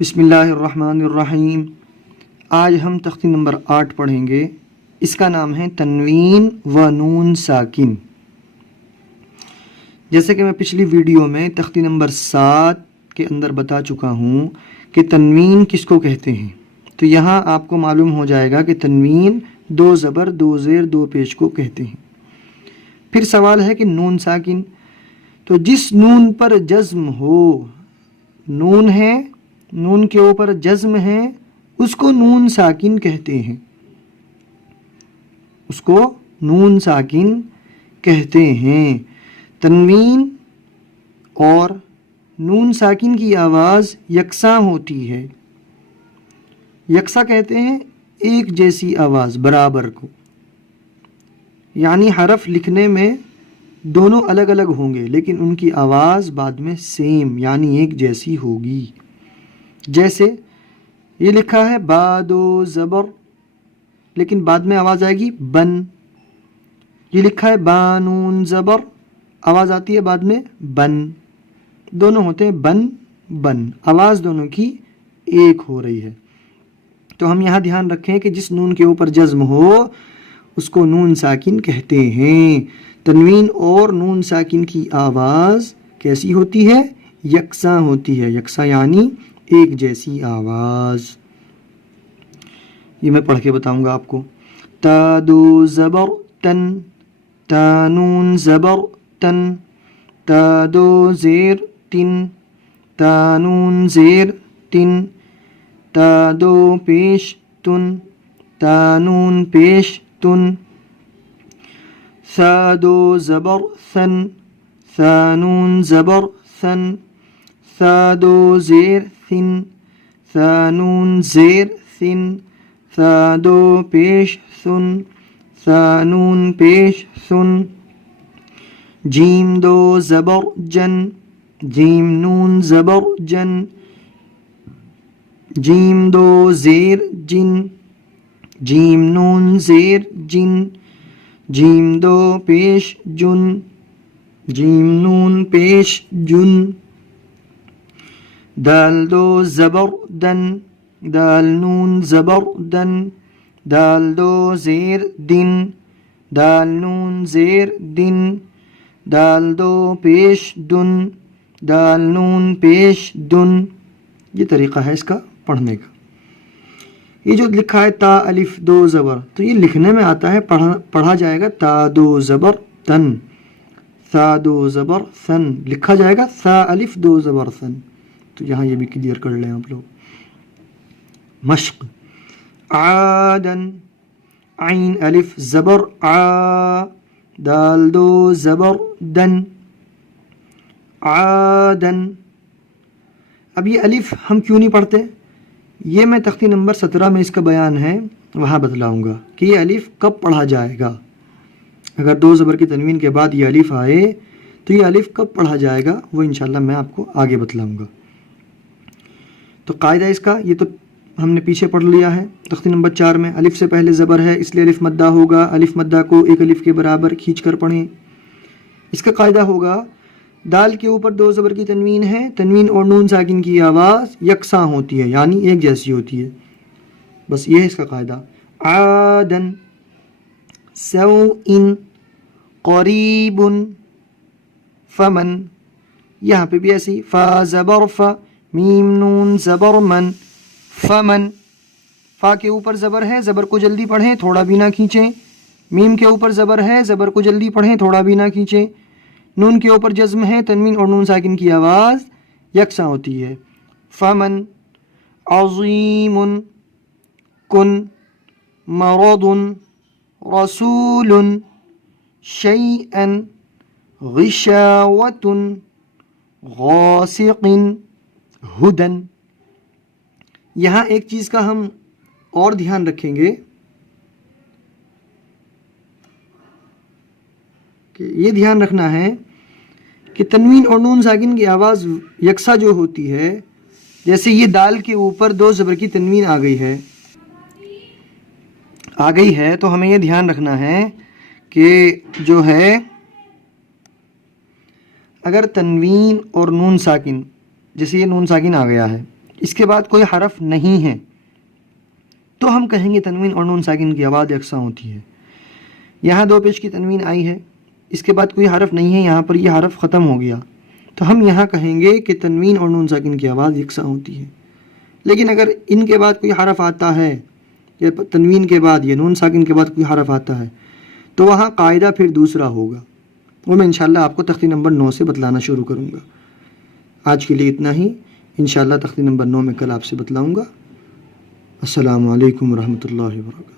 بسم اللہ الرحمن الرحیم۔ آج ہم تختی نمبر 8 پڑھیں گے۔ اس کا نام ہے تنوین و نون ساکن۔ جیسے کہ میں پچھلی ویڈیو میں تختی نمبر 7 کے اندر بتا چکا ہوں کہ تنوین کس کو کہتے ہیں، تو یہاں آپ کو معلوم ہو جائے گا کہ تنوین 2 زبر 2 زیر 2 پیش کو کہتے ہیں۔ پھر سوال ہے کہ نون ساکن، تو جس نون پر جزم ہو، نون ہے، نون کے اوپر جزم ہے، اس کو نون ساکن کہتے ہیں، اس کو نون ساکن کہتے ہیں۔ تنوین اور نون ساکن کی آواز یکساں ہوتی ہے۔ یکساں کہتے ہیں ایک جیسی آواز، برابر کو، یعنی حرف لکھنے میں دونوں الگ الگ ہوں گے لیکن ان کی آواز بعد میں سیم یعنی ایک جیسی ہوگی۔ جیسے یہ لکھا ہے بادو زبر، لیکن بعد میں آواز آئے گی بن۔ یہ لکھا ہے بانون زبر، آواز آتی ہے بعد میں بن۔ دونوں ہوتے ہیں بن بن، آواز دونوں کی ایک ہو رہی ہے۔ تو ہم یہاں دھیان رکھیں کہ جس نون کے اوپر جزم ہو اس کو نون ساکن کہتے ہیں۔ تنوین اور نون ساکن کی آواز کیسی ہوتی ہے؟ یکساں ہوتی ہے۔ یکساں یعنی ایک جیسی آواز۔ یہ میں پڑھ کے بتاؤں گا آپ کو۔ تا دو زبر تن، تا نون زبر تن، تا دو زیر تن، تا نون زیر تن، تا دو پیش تن، تا نون پیش تن، ثا دو زبر ثن، ثا نون زبر ثن، ثا دو زیر ثن، ثا نون زیر ثن، ثا دو پیش ثن، ثا نون پیش ثن، جیم دو زبر جن، جیم نون زبر جن، جیم دو زیر جن، جیم نون زیر جن، جیم دو پیش جن، جیم نون پیش جن، دال دو زبر دن، دال نون زبر دن، دال دو زیر دن، دال نون زیر دن، دال دو پیش دن، دال نون پیش دن۔ یہ طریقہ ہے اس کا پڑھنے کا۔ یہ جو لکھا ہے تا الف دو زبر، تو یہ لکھنے میں آتا ہے، پڑھا جائے گا تا دو زبر تن، ثا دو زبر ثن، لکھا جائے گا ثا الف دو زبر ثن۔ تو یہاں یہ بھی کلیئر کر لیں آپ لوگ۔ مشق، عادن، عین الف زبر آ، دال دو زبر دن، عادن۔ اب یہ الف ہم کیوں نہیں پڑھتے؟ یہ میں تختی نمبر 17 میں اس کا بیان ہے، وہاں بتلاؤں گا کہ یہ الف کب پڑھا جائے گا۔ اگر 2 زبر کی تنوین کے بعد یہ الف آئے تو یہ الف کب پڑھا جائے گا، وہ انشاءاللہ میں آپ کو آگے بتلاؤں گا۔ تو قاعدہ اس کا یہ تو ہم نے پیچھے پڑھ لیا ہے تختی نمبر 4 میں۔ الف سے پہلے زبر ہے اس لیے الف مدہ ہوگا، الف مدہ کو ایک الف کے برابر کھینچ کر پڑھیں۔ اس کا قاعدہ ہوگا دال کے اوپر 2 زبر کی تنوین ہے، تنوین اور نون ساکن کی آواز یکساں ہوتی ہے یعنی ایک جیسی ہوتی ہے، بس یہ ہے اس کا قاعدہ۔ عادن، سوء، قریب، فمن، یہاں پہ بھی ایسی فا زبر ف، میم نون زبر من، فمن۔ فا کے اوپر زبر ہے، زبر کو جلدی پڑھیں، تھوڑا بھی نہ کھینچیں۔ میم کے اوپر زبر ہے، زبر کو جلدی پڑھیں، تھوڑا بھی نہ کھینچیں۔ نون کے اوپر جزم ہے، تنوین اور نون ساکن کی آواز یکساں ہوتی ہے۔ فمن، عظیم، کن، مرض، رسول، شیئا، غشاوۃ، غاسق، ہدن۔ یہاں ایک چیز کا ہم اور دھیان رکھیں گے کہ یہ دھیان رکھنا ہے کہ تنوین اور نون ساکن کی آواز یکساں جو ہوتی ہے، جیسے یہ دال کے اوپر 2 زبر کی تنوین آ گئی ہے تو ہمیں یہ دھیان رکھنا ہے کہ جو ہے اگر تنوین اور نون ساکن، جیسے یہ نون ساکن آ گیا ہے اس کے بعد کوئی حرف نہیں ہے تو ہم کہیں گے تنوین اور نون ساکن کی آواز یکساں ہوتی ہے۔ یہاں دو پیش کی تنوین آئی ہے، اس کے بعد کوئی حرف نہیں ہے، یہاں پر یہ حرف ختم ہو گیا، تو ہم یہاں کہیں گے کہ تنوین اور نون ساکن کی آواز یکساں ہوتی ہے۔ لیکن اگر ان کے بعد کوئی حرف آتا ہے، یا تنوین کے بعد یا نون ساکن کے بعد کوئی حرف آتا ہے، تو وہاں قاعدہ پھر دوسرا ہوگا، وہ میں انشاءاللہ آپ کو تختی نمبر 9 سے بتلانا شروع کروں گا۔ آج کے لیے اتنا ہی، انشاءاللہ تختی نمبر 9 میں کل آپ سے بتلاؤں گا۔ السلام علیکم ورحمۃ اللہ وبرکاتہ۔